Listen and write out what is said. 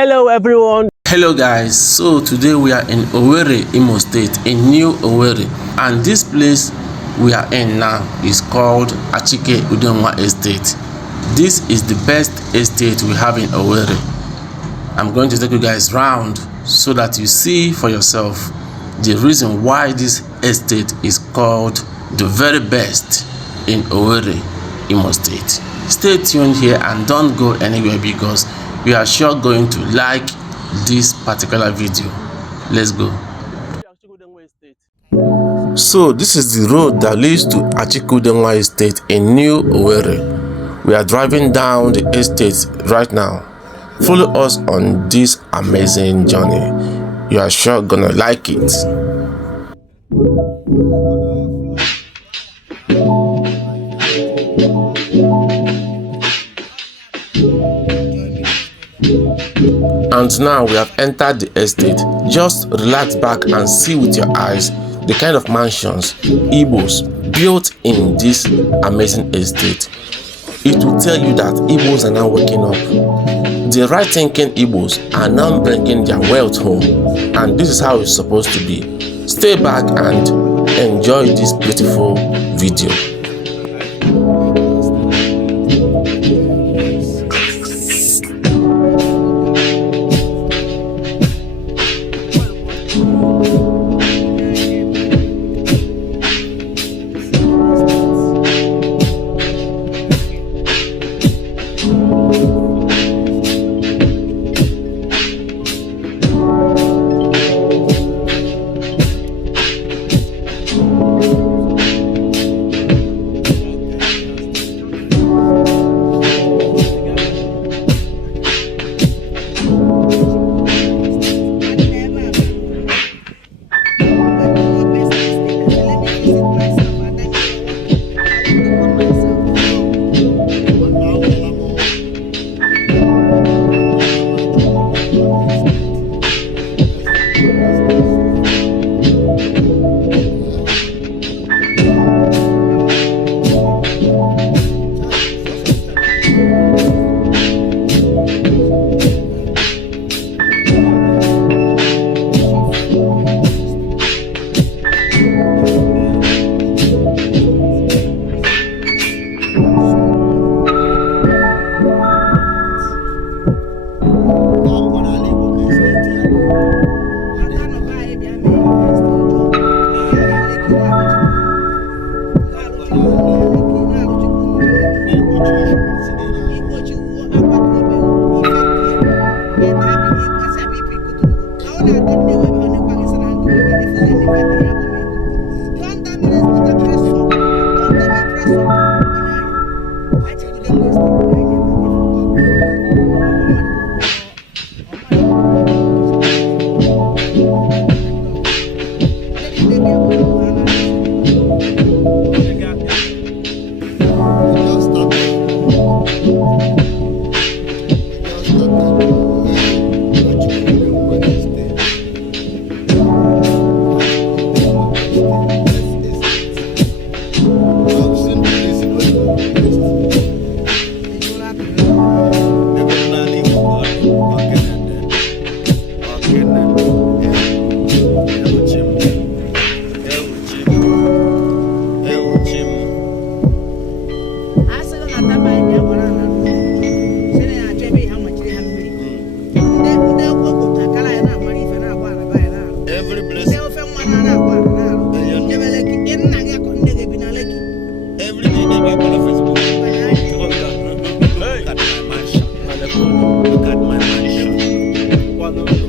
Hello everyone. Hello guys, so today we are in Owerri, Imo State, in New Owerri, and this place we are in now is called Achike Udenwa Estate. This is the best estate we have in Owerri. I'm going to take you guys round so that you see for yourself the reason why this estate is called the very best in Owerri, Imo State. Stay tuned here and don't go anywhere because we are sure going to like this particular video. Let's go. So this is the road that leads to Achike Udenwa Estate in New Owerri. We are driving down the estate right now. Follow us on this amazing journey. You are sure gonna like it. And now we have entered the estate. Just relax back and see with your eyes the kind of mansions Igbos built in this amazing estate. It will tell you that Igbos are now waking up. The right thinking Igbos are now bringing their wealth home, and this is how it's supposed to be. Stay back and enjoy this beautiful video. Look at my mansion.